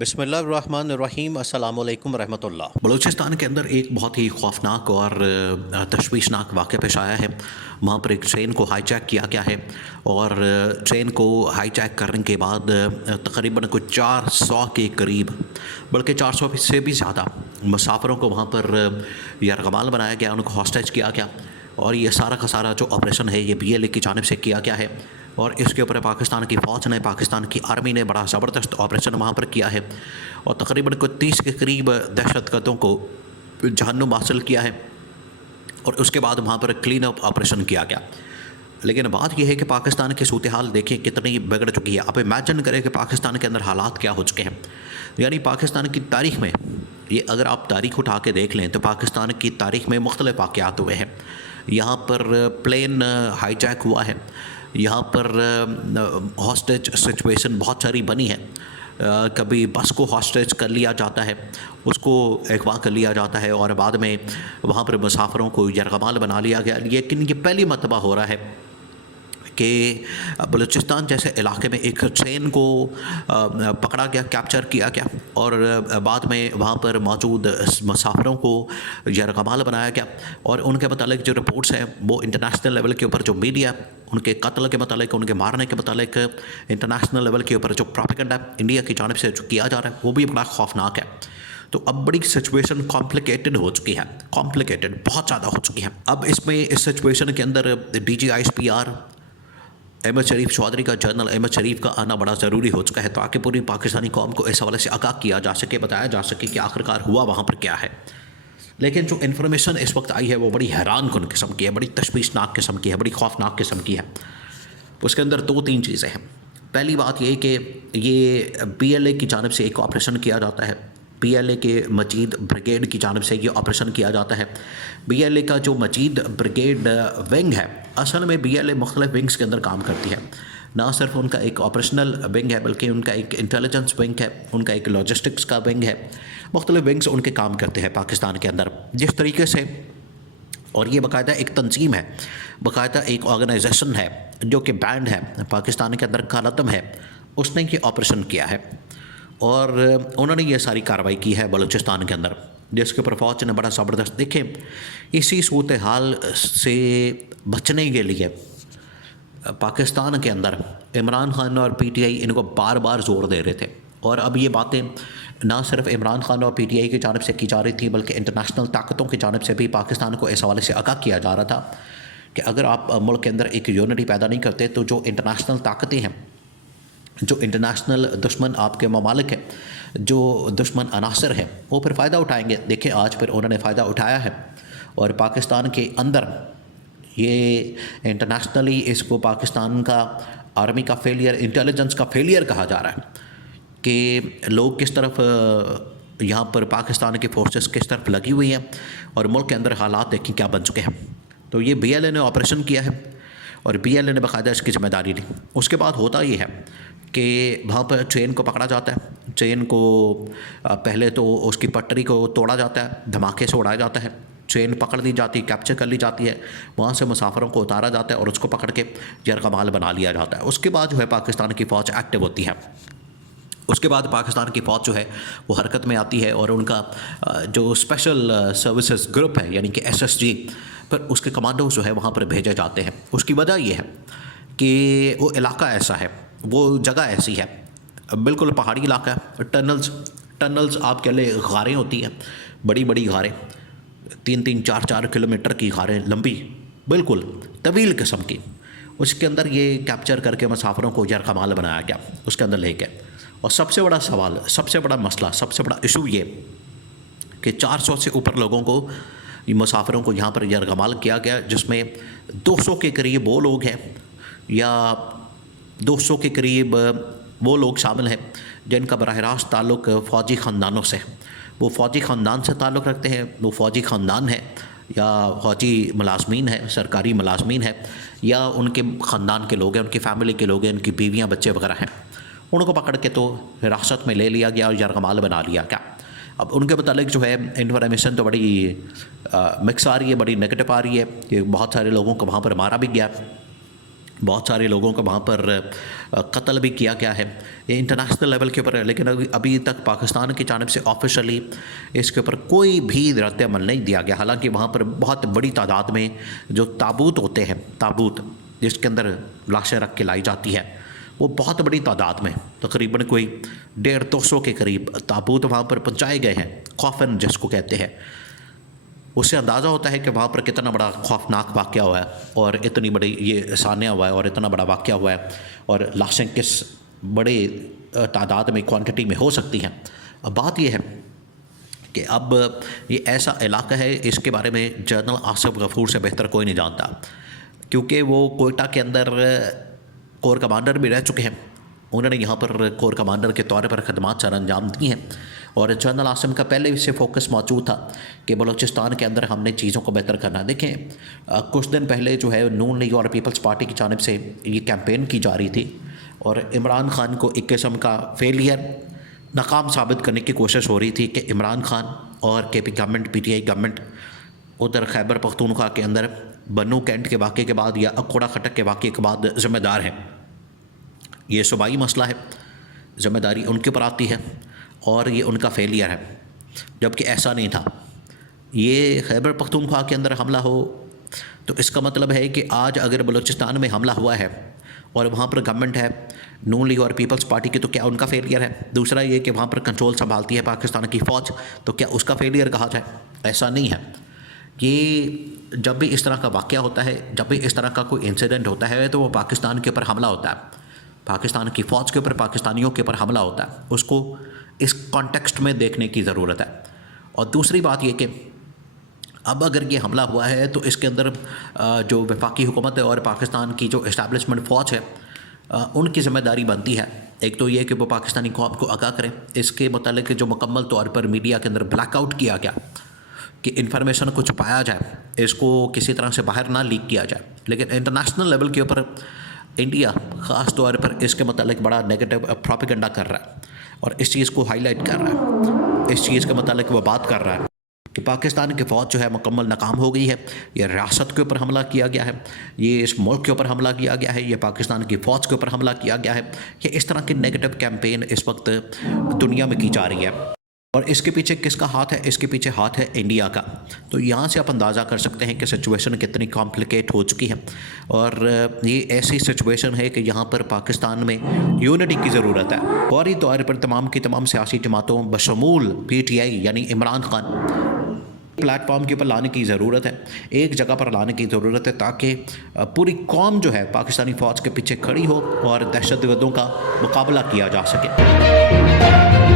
بسم اللہ الرحمن الرحیم، السلام علیکم ورحمۃ اللہ۔ بلوچستان کے اندر ایک بہت ہی خوفناک اور تشویشناک واقعہ پیش آیا ہے۔ وہاں پر ایک ٹرین کو ہائی جیک کیا گیا ہے اور ٹرین کو ہائی جیک کرنے کے بعد تقریباً کچھ 400 کے قریب، بلکہ 400 سے بھی زیادہ مسافروں کو وہاں پر یرغمال بنایا گیا، ان کو ہاسٹیج کیا گیا۔ اور یہ سارا کا سارا جو آپریشن ہے یہ BLA کی جانب سے کیا گیا ہے، اور اس کے اوپر پاکستان کی فوج نے، پاکستان کی آرمی نے بڑا زبردست آپریشن وہاں پر کیا ہے، اور تقریباً کوئی 30 کے قریب دہشت گردوں کو جہنم حاصل کیا ہے، اور اس کے بعد وہاں پر کلین اپ آپریشن کیا گیا۔ لیکن بات یہ ہے کہ پاکستان کی صورتحال دیکھیں کتنی بگڑ چکی ہے۔ آپ امیجن کریں کہ پاکستان کے اندر حالات کیا ہو چکے ہیں۔ یعنی پاکستان کی تاریخ میں، یہ اگر آپ تاریخ اٹھا کے دیکھ لیں تو پاکستان کی تاریخ میں مختلف واقعات ہوئے ہیں۔ یہاں پر پلین ہائی جیک ہوا ہے، یہاں پر ہاسٹیج سچویشن بہت ساری بنی ہے۔ کبھی بس کو ہاسٹیج کر لیا جاتا ہے، اس کو اغوا کر لیا جاتا ہے، اور بعد میں وہاں پر مسافروں کو یرغمال بنا لیا گیا۔ لیکن یہ پہلی مرتبہ ہو رہا ہے کہ بلوچستان جیسے علاقے میں ایک ٹرین کو پکڑا گیا، کیپچر کیا گیا، اور بعد میں وہاں پر موجود مسافروں کو یرغمال بنایا گیا۔ اور ان کے متعلق جو رپورٹس ہیں وہ انٹرنیشنل لیول کے اوپر جو میڈیا ان کے قتل کے متعلق، ان کے مارنے کے متعلق انٹرنیشنل لیول کے اوپر جو پروپیگنڈا انڈیا کی جانب سے جو کیا جا رہا ہے وہ بھی بڑا خوفناک ہے۔ تو اب بڑی سچویشن کمپلیکیٹڈ ہو چکی ہے، بہت زیادہ ہو چکی ہے۔ اب اس میں اس سچویشن کے اندر DGISPR احمد شریف چودھری کا، جنرل احمد شریف کا آنا بڑا ضروری ہو چکا ہے، تاکہ پوری پاکستانی قوم کو اس حوالے سے آگاہ کیا جا سکے، بتایا جا سکے کہ آخرکار ہوا وہاں پر کیا ہے۔ لیکن جو انفارمیشن اس وقت آئی ہے وہ بڑی حیران کن قسم کی ہے، بڑی تشویشناک قسم کی ہے، بڑی خوفناک قسم کی ہے۔ اس کے اندر 2-3 چیزیں ہیں۔ پہلی بات یہ کہ یہ BLA کی جانب سے ایک آپریشن کیا جاتا ہے، BLA کے مجید بریگیڈ کی جانب سے یہ آپریشن کیا جاتا ہے۔ BLA کا جو مجید بریگیڈ ونگ ہے، اصل میں BLA مختلف ونگز کے اندر کام کرتی ہے۔ نہ صرف ان کا ایک آپریشنل ونگ ہے بلکہ ان کا ایک انٹیلیجنس ونگ ہے، ان کا ایک لاجسٹکس کا ونگ ہے، مختلف ونگز ان کے کام کرتے ہیں پاکستان کے اندر جس طریقے سے۔ اور یہ باقاعدہ ایک تنظیم ہے، باقاعدہ ایک آرگنائزیشن ہے جو کہ بینڈ ہے پاکستان کے اندر، کالعدم ہے، اس نے یہ آپریشن کیا ہے، اور انہوں نے یہ ساری کارروائی کی ہے بلوچستان کے اندر، جس کے اوپر فوج نے بڑا زبردست۔ دیکھیں اسی صورتحال سے بچنے کے لیے پاکستان کے اندر عمران خان اور PTI ان کو بار بار زور دے رہے تھے، اور اب یہ باتیں نہ صرف عمران خان اور PTI کی جانب سے کی جا رہی تھی بلکہ انٹرنیشنل طاقتوں کی جانب سے بھی پاکستان کو اس حوالے سے آگاہ کیا جا رہا تھا کہ اگر آپ ملک کے اندر ایک یونٹی پیدا نہیں کرتے تو جو انٹرنیشنل طاقتیں ہیں، جو انٹرنیشنل دشمن آپ کے ممالک ہیں، جو دشمن عناصر ہیں، وہ پھر فائدہ اٹھائیں گے۔ دیکھیں آج پھر انہوں نے فائدہ اٹھایا ہے، اور پاکستان کے اندر یہ انٹرنیشنلی اس کو پاکستان کا آرمی کا فیلئر، انٹیلیجنس کا فیلئر کہا جا رہا ہے کہ لوگ کس طرف یہاں پر پاکستان کی فورسز کس طرف لگی ہوئی ہیں، اور ملک کے اندر حالات دیکھیں کیا بن چکے ہیں۔ تو یہ BLA نے آپریشن کیا ہے، اور BLA نے باقاعدہ اس کی ذمہ داری لی۔ اس کے بعد ہوتا یہ ہے کہ وہاں پر ٹرین کو پکڑا جاتا ہے، ٹرین کو پہلے تو اس کی پٹری کو توڑا جاتا ہے، دھماکے سے اڑایا جاتا ہے، ٹرین پکڑ لی جاتی ہے، کیپچر کر لی جاتی ہے، وہاں سے مسافروں کو اتارا جاتا ہے اور اس کو پکڑ کے یرغمال بنا لیا جاتا ہے۔ اس کے بعد جو ہے پاکستان کی فوج ایکٹیو ہوتی ہے، اس کے بعد پاکستان کی فوج جو ہے وہ حرکت میں آتی ہے، اور ان کا جو اسپیشل سروسز گروپ ہے یعنی کہ SSG، پھر اس کے کمانڈوز جو ہے وہاں پر بھیجے جاتے ہیں۔ اس کی وجہ یہ ہے کہ وہ علاقہ ایسا ہے، وہ جگہ ایسی ہے، بالکل پہاڑی علاقہ ہے، ٹنلز آپ کے لئے غاریں ہوتی ہیں، بڑی بڑی غاریں، 3-3 4-4 کلومیٹر کی غاریں، لمبی بالکل طویل قسم کی۔ اس کے اندر یہ کیپچر کر کے مسافروں کو یرغمال بنایا گیا، اس کے اندر لے کے۔ اور سب سے بڑا سوال، سب سے بڑا مسئلہ، سب سے بڑا ایشو یہ کہ 400 سے اوپر لوگوں کو، مسافروں کو یہاں پر یرغمال کیا گیا، جس میں 200 کے قریب وہ لوگ ہیں، یا 200 کے قریب وہ لوگ شامل ہیں جن کا براہ راست تعلق فوجی خاندانوں سے، وہ فوجی خاندان سے تعلق رکھتے ہیں، وہ فوجی خاندان ہے یا فوجی ملازمین ہیں، سرکاری ملازمین ہیں، یا ان کے خاندان کے لوگ ہیں، ان کی فیملی کے لوگ ہیں، ان کی بیویاں بچے وغیرہ ہیں۔ ان کو پکڑ کے تو حراست میں لے لیا گیا اور یرغمال بنا لیا گیا۔ اب ان کے متعلق جو ہے انفارمیشن تو بڑی مکس آ رہی ہے، بڑی نگیٹو آ رہی ہے کہ بہت سارے لوگوں کو وہاں پر مارا بھی گیا، بہت سارے لوگوں کا وہاں پر قتل بھی کیا گیا ہے. یہ انٹرنیشنل لیول کے اوپر ہے، لیکن ابھی تک پاکستان کی جانب سے آفیشلی اس کے اوپر کوئی بھی رد عمل نہیں دیا گیا. حالانکہ وہاں پر بہت بڑی تعداد میں جو تابوت ہوتے ہیں، تابوت جس کے اندر لاشیں رکھ کے لائی جاتی ہے، وہ بہت بڑی تعداد میں تقریباً کوئی 150-200 کے قریب تابوت وہاں پر پہنچائے گئے ہیں. کوفن جس کو کہتے ہیں، اس سے اندازہ ہوتا ہے کہ وہاں پر کتنا بڑا خوفناک واقعہ ہوا ہے اور اتنی بڑی یہ سانحہ ہوا ہے اور اتنا بڑا واقعہ ہوا ہے اور لاشیں کس بڑے تعداد میں، کوانٹٹی میں ہو سکتی ہیں. اب بات یہ ہے کہ اب یہ ایسا علاقہ ہے، اس کے بارے میں جنرل آصف غفور سے بہتر کوئی نہیں جانتا، کیونکہ وہ کوئٹہ کے اندر کور کمانڈر بھی رہ چکے ہیں. انہوں نے یہاں پر کور کمانڈر کے طور پر خدمات سر انجام دی ہیں، اور جنرل آصف کا پہلے سے فوکس موجود تھا کہ بلوچستان کے اندر ہم نے چیزوں کو بہتر کرنا. دیکھیں کچھ دن پہلے جو ہے نون لیگ اور پیپلز پارٹی کی جانب سے یہ کیمپین کی جا رہی تھی، اور عمران خان کو ایک قسم کا فیلئر، ناکام ثابت کرنے کی کوشش ہو رہی تھی کہ عمران خان اور K P government, P T I government ادھر خیبر پختونخوا کے اندر بنو کینٹ کے واقعے کے بعد یا اکوڑا خٹک کے واقعے کے بعد ذمہ دار ہیں. یہ صوبائی مسئلہ ہے، ذمہ داری ان کے اوپر آتی ہے اور یہ ان کا فیلئر ہے، جبکہ ایسا نہیں تھا. یہ خیبر پختونخوا کے اندر حملہ ہو تو اس کا مطلب ہے کہ آج اگر بلوچستان میں حملہ ہوا ہے اور وہاں پر گورنمنٹ ہے نون لیگ اور پیپلز پارٹی کی، تو کیا ان کا فیلئر ہے؟ دوسرا یہ کہ وہاں پر کنٹرول سنبھالتی ہے پاکستان کی فوج، تو کیا اس کا فیلئر کہا جائے؟ ایسا نہیں ہے. یہ جب بھی اس طرح کا واقعہ ہوتا ہے، جب بھی اس طرح کا کوئی انسیڈنٹ ہوتا ہے، تو وہ پاکستان کے اوپر حملہ ہوتا ہے، پاکستان کی فوج کے اوپر، پاکستانیوں کے اوپر حملہ ہوتا ہے. اس کو اس کانٹیکسٹ میں دیکھنے کی ضرورت ہے. اور دوسری بات یہ کہ اب اگر یہ حملہ ہوا ہے تو اس کے اندر جو وفاقی حکومت ہے اور پاکستان کی جو اسٹیبلشمنٹ فوج ہے، ان کی ذمہ داری بنتی ہے. ایک تو یہ کہ وہ پاکستانی قوم کو آگاہ کریں اس کے متعلق جو مکمل طور پر میڈیا کے اندر بلیک آؤٹ کیا گیا، کہ انفارمیشن کو چھپایا جائے، اس کو کسی طرح سے باہر نہ لیک کیا جائے. لیکن انٹرنیشنل لیول کے اوپر انڈیا خاص طور پر اس کے متعلق بڑا نیگیٹو پروپیگنڈا کر رہا ہے اور اس چیز کو ہائی لائٹ کر رہا ہے، اس چیز کے متعلق وہ بات کر رہا ہے کہ پاکستان کی فوج جو ہے مکمل ناکام ہو گئی ہے، یہ ریاست کے اوپر حملہ کیا گیا ہے، یہ اس ملک کے اوپر حملہ کیا گیا ہے، یہ پاکستان کی فوج کے اوپر حملہ کیا گیا ہے. یہ اس طرح کی نیگیٹو کیمپین اس وقت دنیا میں کی جا رہی ہے. اور اس کے پیچھے کس کا ہاتھ ہے؟ اس کے پیچھے ہاتھ ہے انڈیا کا. تو یہاں سے آپ اندازہ کر سکتے ہیں کہ سچویشن کتنی کمپلیکیٹ ہو چکی ہے، اور یہ ایسی سچویشن ہے کہ یہاں پر پاکستان میں یونٹی کی ضرورت ہے. فوری طور پر تمام کی تمام سیاسی جماعتوں بشمول پی ٹی آئی یعنی عمران خان پلیٹ فارم کے اوپر لانے کی ضرورت ہے، ایک جگہ پر لانے کی ضرورت ہے، تاکہ پوری قوم جو ہے پاکستانی فوج کے پیچھے کھڑی ہو اور دہشت گردوں کا مقابلہ کیا جا سکے.